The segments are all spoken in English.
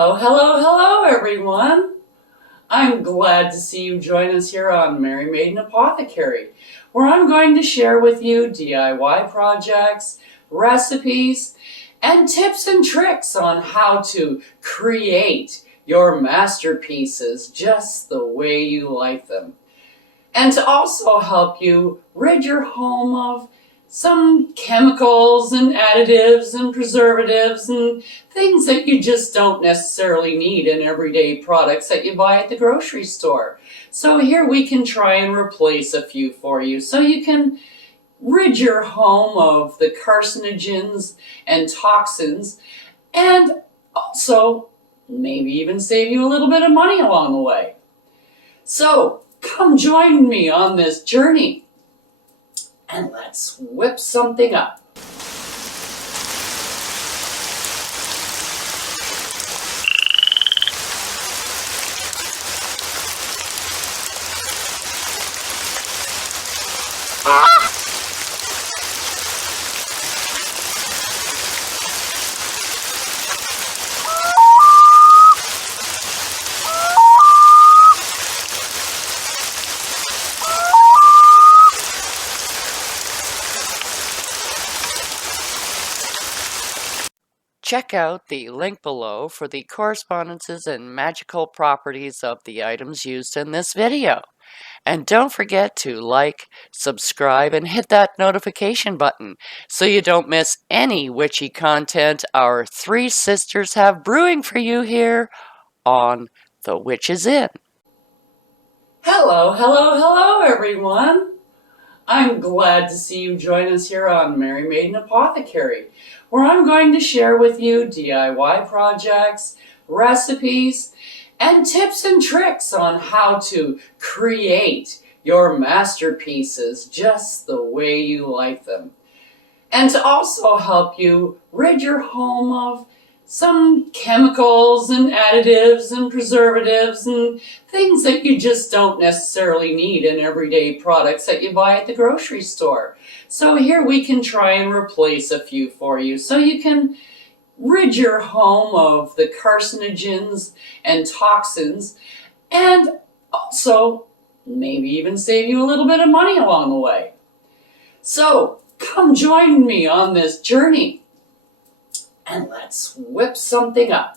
Hello, everyone. I'm glad to see you join us here on Mary Maiden Apothecary, where I'm going to share with you DIY projects, recipes, and tips and tricks on how to create your masterpieces just the way you like them. And to also help you rid your home of some chemicals and additives and preservatives and things that you just don't necessarily need in everyday products that you buy at the grocery store. So here we can try and replace a few for you so you can rid your home of the carcinogens and toxins, and also maybe even save you a little bit of money along the way. So come join me on this journey and let's whip something up. Check out the link below for the correspondences and magical properties of the items used in this video. And don't forget to like, subscribe, and hit that notification button so you don't miss any witchy content our three sisters have brewing for you here on The Witch's Inn. Hello, everyone. I'm glad to see you join us here on Mary Maiden Apothecary, where I'm going to share with you DIY projects, recipes, and tips and tricks on how to create your masterpieces just the way you like them. And to also help you rid your home of some chemicals and additives and preservatives and things that you just don't necessarily need in everyday products that you buy at the grocery store. So here we can try and replace a few for you so you can rid your home of the carcinogens and toxins, and also maybe even save you a little bit of money along the way. So come join me on this journey and let's whip something up.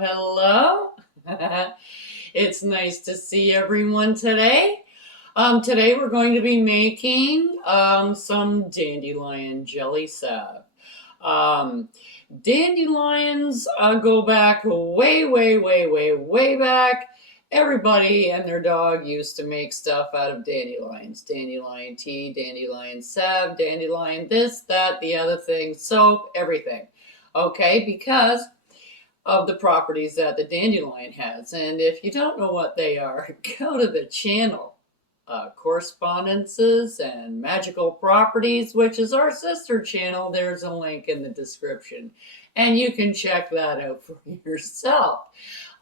Hello. It's nice to see everyone today. Today we're going to be making some dandelion jelly salve. Dandelions go back way back. Everybody and their dog used to make stuff out of dandelions. Dandelion tea, dandelion salve, dandelion this, that, the other thing, soap, everything. Okay, because of the properties that the dandelion has. And if you don't know what they are, go to the channel, Correspondences and Magical Properties, which is our sister channel. There's a link in the description, and you can check that out for yourself.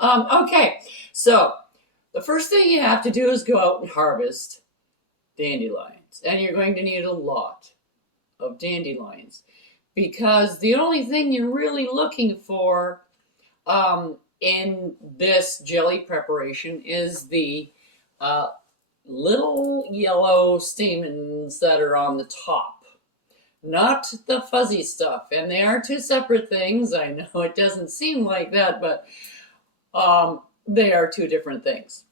Okay, so the first thing you have to do is go out and harvest dandelions, and you're going to need a lot of dandelions, because the only thing you're really looking for in this jelly preparation is the little yellow stamens that are on the top, not the fuzzy stuff. And they are two separate things. I know it doesn't seem like that, but they are two different things.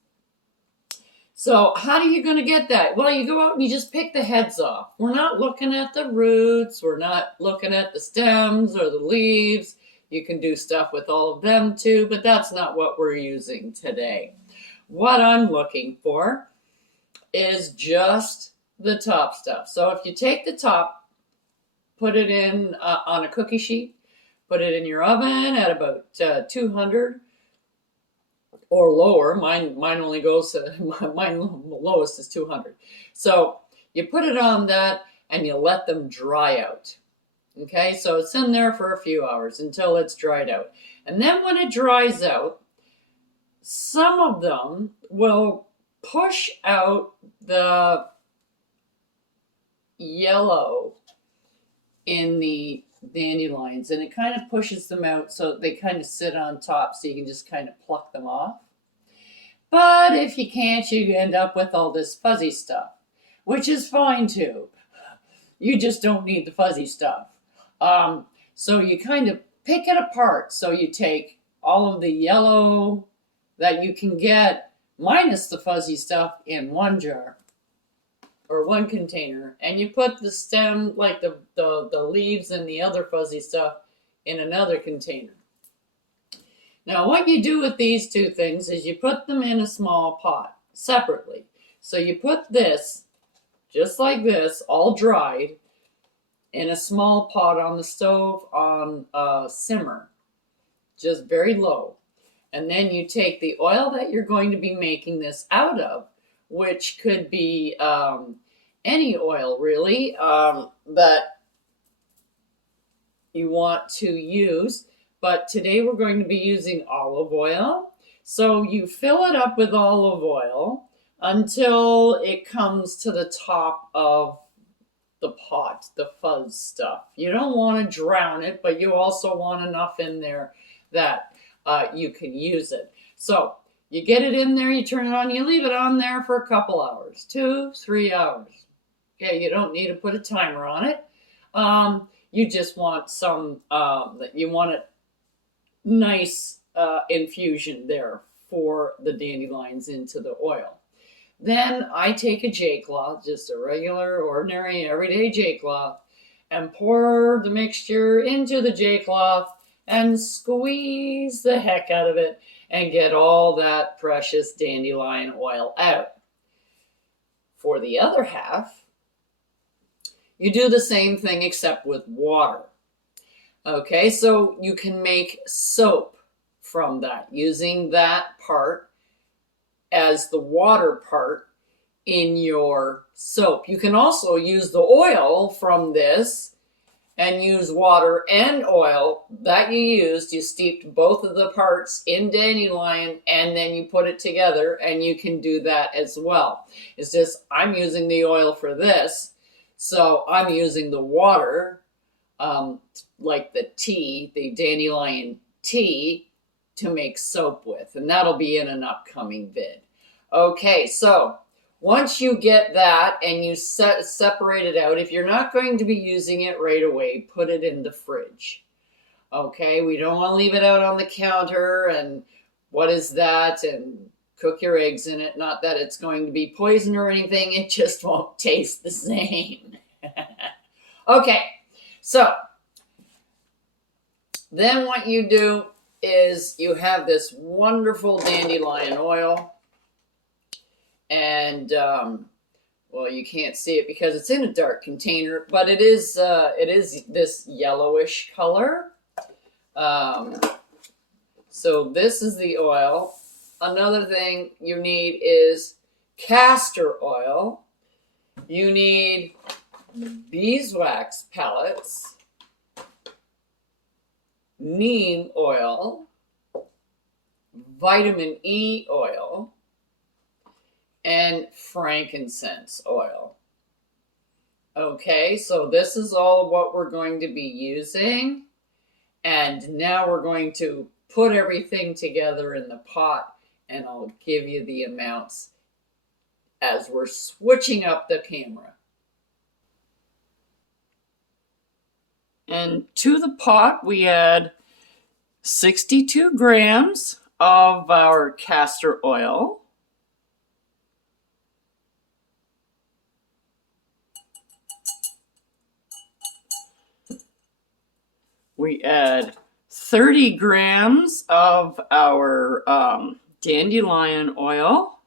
So how are you going to get that? Well, you go out and you just pick the heads off. We're not looking at the roots. We're not looking at the stems or the leaves. You can do stuff with all of them too, but that's not what we're using today. What I'm looking for is just the top stuff. So if you take the top put it in on a cookie sheet, put it in your oven at about 200 or lower. Mine only goes mine lowest is 200. So you put it on that and you let them dry out. Okay, so it's in there for a few hours until it's dried out. And then when it dries out, some of them will push out the yellow in the dandelions, and it kind of pushes them out so they kind of sit on top, so you can just kind of pluck them off. But if you can't, you end up with all this fuzzy stuff, which is fine too. You just don't need the fuzzy stuff. So you kind of pick it apart. So you take all of the yellow that you can get, minus the fuzzy stuff, in one jar or one container, and you put the stem, like the leaves and the other fuzzy stuff, in another container. Now what you do with these two things is you put them in a small pot separately. So you put this, just like this, all dried, in a small pot on the stove on simmer, just very low. And then you take the oil that you're going to be making this out of, which could be any oil really that you want to use. But today we're going to be using olive oil. So you fill it up with olive oil until it comes to the top of the pot, the fuzz stuff. You don't want to drown it, but you also want enough in there that you can use it. So you get it in there, you turn it on, you leave it on there for a couple hours, 2-3 hours. Okay, you don't need to put a timer on it. You just want some, you want a nice infusion there for the dandelions into the oil. Then I take a J-cloth, just a regular, ordinary, everyday J-cloth, and pour the mixture into the J-cloth and squeeze the heck out of it and get all that precious dandelion oil out. For the other half, you do the same thing except with water. Okay, so you can make soap from that, using that part as the water part in your soap. You can also use the oil from this and use water and oil that you used. You steeped both of the parts in dandelion and then you put it together, and you can do that as well. It's just I'm using the oil for this, so I'm using the water, like the tea, the dandelion tea, to make soap with, and that'll be in an upcoming vid. Okay, so once you get that and you separate it out, if you're not going to be using it right away, put it in the fridge. Okay, we don't want to leave it out on the counter and what is that, and cook your eggs in it. Not that it's going to be poison or anything, it just won't taste the same. Okay, so then what you do is you have this wonderful dandelion oil. And well, you can't see it because it's in a dark container, but it is this yellowish color. So this is the oil. Another thing you need is castor oil. You need beeswax pellets, neem oil, vitamin E oil, and frankincense oil. Okay, so this is all what we're going to be using. And now we're going to put everything together in the pot, and I'll give you the amounts as we're switching up the camera. And to the pot, we add 62 grams of our castor oil. We add 30 grams of our dandelion oil.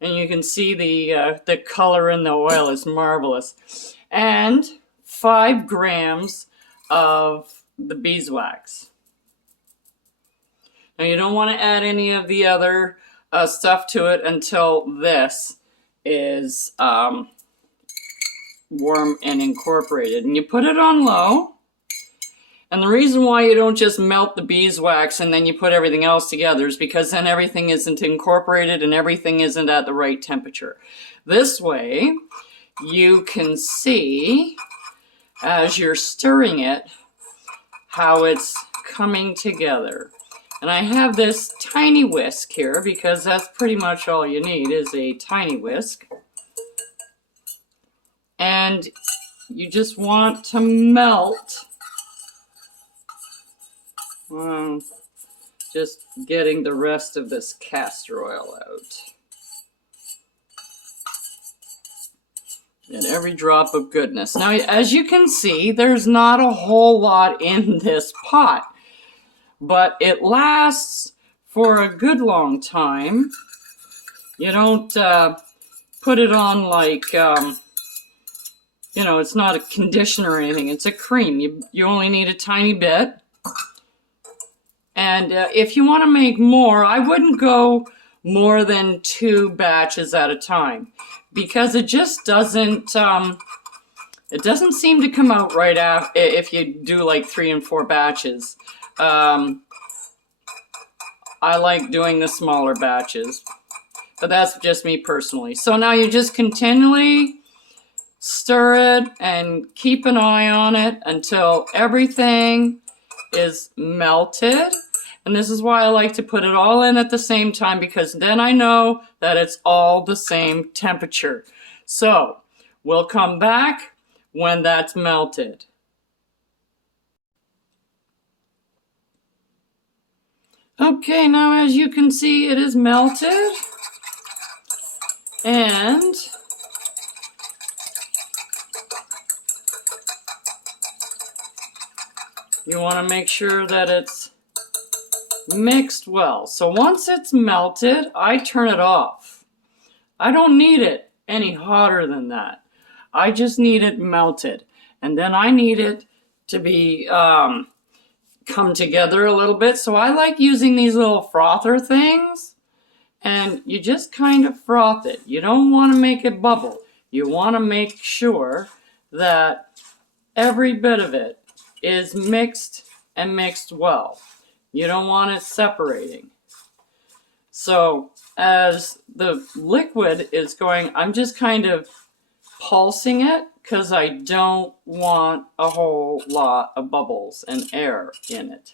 And you can see the color in the oil is marvelous. And 5 grams of the beeswax. Now you don't want to add any of the other stuff to it until this is warm and incorporated. And you put it on low. And the reason why you don't just melt the beeswax and then you put everything else together is because then everything isn't incorporated and everything isn't at the right temperature. This way, you can see, as you're stirring it, how it's coming together. And I have this tiny whisk here because that's pretty much all you need is a tiny whisk. And you just want to melt. Just getting the rest of this castor oil out. And every drop of goodness. Now, as you can see, there's not a whole lot in this pot, but it lasts for a good long time. You don't put it on like, it's not a conditioner or anything. It's a cream. You only need a tiny bit. And if you want to make more, I wouldn't go more than 2 batches at a time because it just doesn't, it doesn't seem to come out right after if you do like 3 and 4 batches. I like doing the smaller batches, but that's just me personally. So now you just continually stir it and keep an eye on it until everything is melted. And this is why I like to put it all in at the same time, because then I know that it's all the same temperature. So we'll come back when that's melted. Okay, now as you can see, it is melted. And you want to make sure that it's mixed well. So once it's melted, I turn it off. I don't need it any hotter than that. I just need it melted. And then I need it to be come together a little bit. So I like using these little frother things. And you just kind of froth it. You don't want to make it bubble. You want to make sure that every bit of it is mixed and mixed well. You don't want it separating. So as the liquid is going, I'm just kind of pulsing it because I don't want a whole lot of bubbles and air in it.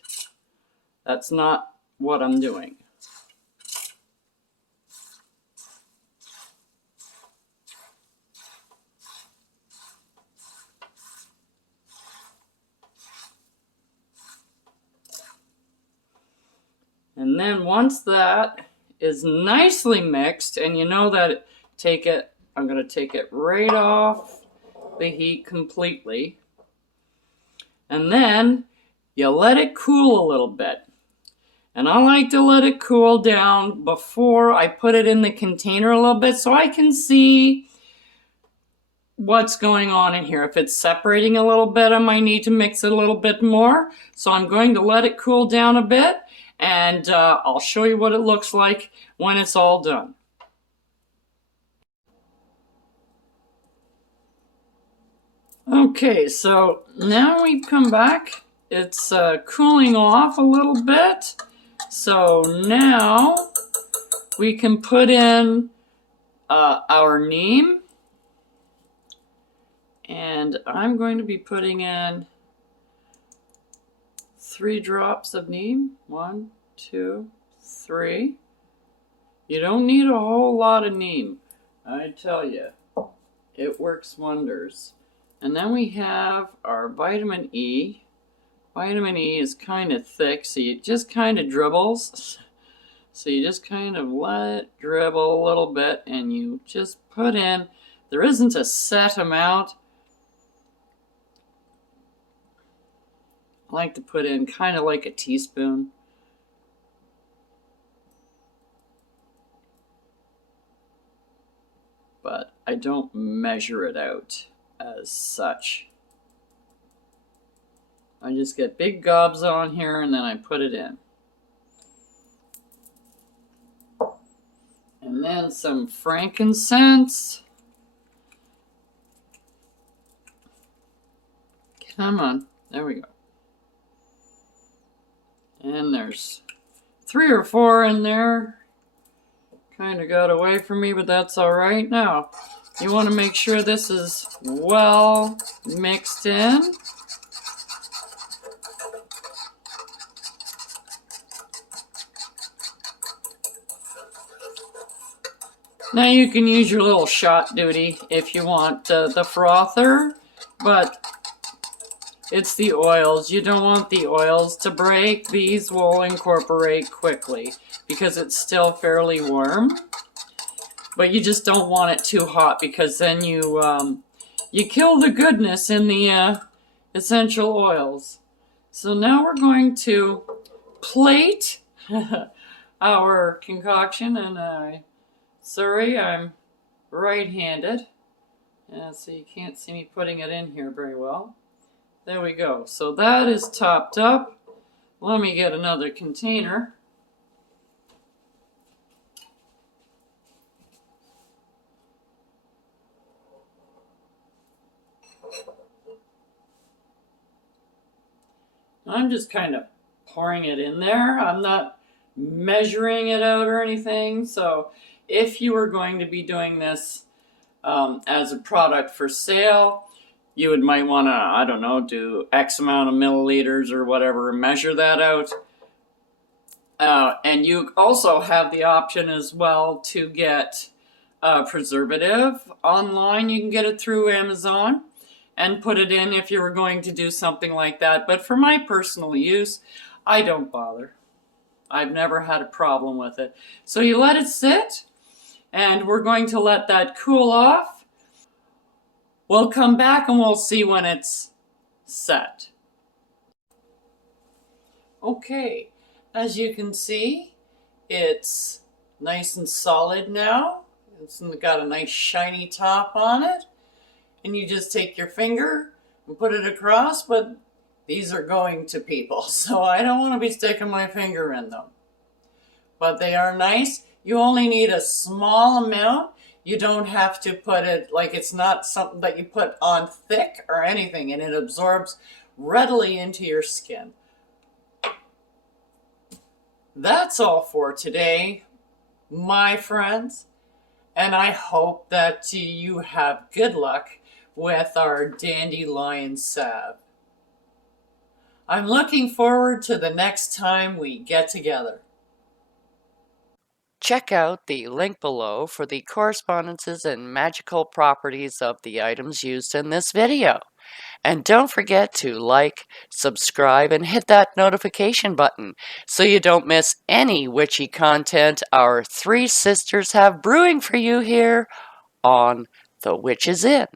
That's not what I'm doing. And then once that is nicely mixed, and you know that I'm going to take it right off the heat completely. And then you let it cool a little bit. And I like to let it cool down before I put it in the container a little bit so I can see what's going on in here. If it's separating a little bit, I might need to mix it a little bit more. So I'm going to let it cool down a bit. And I'll show you what it looks like when it's all done. Okay, so now we come back. It's cooling off a little bit. So now we can put in our neem. And I'm going to be putting in 3 drops of neem. 1, 2, 3. You don't need a whole lot of neem. I tell you, it works wonders. And then we have our vitamin E. Vitamin E is kind of thick, so it just kind of dribbles. So you just kind of let it dribble a little bit, and you just put in, there isn't a set amount. I like to put in kind of like a teaspoon. I don't measure it out as such. I just get big gobs on here and then I put it in. And then some frankincense. Come on, there we go. And there's 3 or 4 in there. Kind of got away from me, but that's all right. Now, you want to make sure this is well mixed in. Now you can use your little shot duty if you want the frother, but it's the oils. You don't want the oils to break. These will incorporate quickly because it's still fairly warm. But you just don't want it too hot because then you kill the goodness in the essential oils. So now we're going to plate our concoction, and sorry, I'm right-handed, so you can't see me putting it in here very well. There we go. So that is topped up. Let me get another container. I'm just kind of pouring it in there. I'm not measuring it out or anything. So if you were going to be doing this as a product for sale, you might want to, I don't know, do X amount of milliliters or whatever, measure that out. And you also have the option as well to get preservative online. You can get it through Amazon and put it in if you were going to do something like that. But for my personal use, I don't bother. I've never had a problem with it. So you let it sit, and we're going to let that cool off. We'll come back and we'll see when it's set. Okay, as you can see, it's nice and solid now. It's got a nice shiny top on it. And you just take your finger and put it across, but these are going to people, so I don't want to be sticking my finger in them. But they are nice. You only need a small amount. You don't have to put it, like it's not something that you put on thick or anything, and it absorbs readily into your skin. That's all for today, my friends, and I hope that you have good luck with our Dandilion salve. I'm looking forward to the next time we get together. Check out the link below for the correspondences and magical properties of the items used in this video. And don't forget to like, subscribe, and hit that notification button so you don't miss any witchy content our 3 sisters have brewing for you here on The Witch's Inn.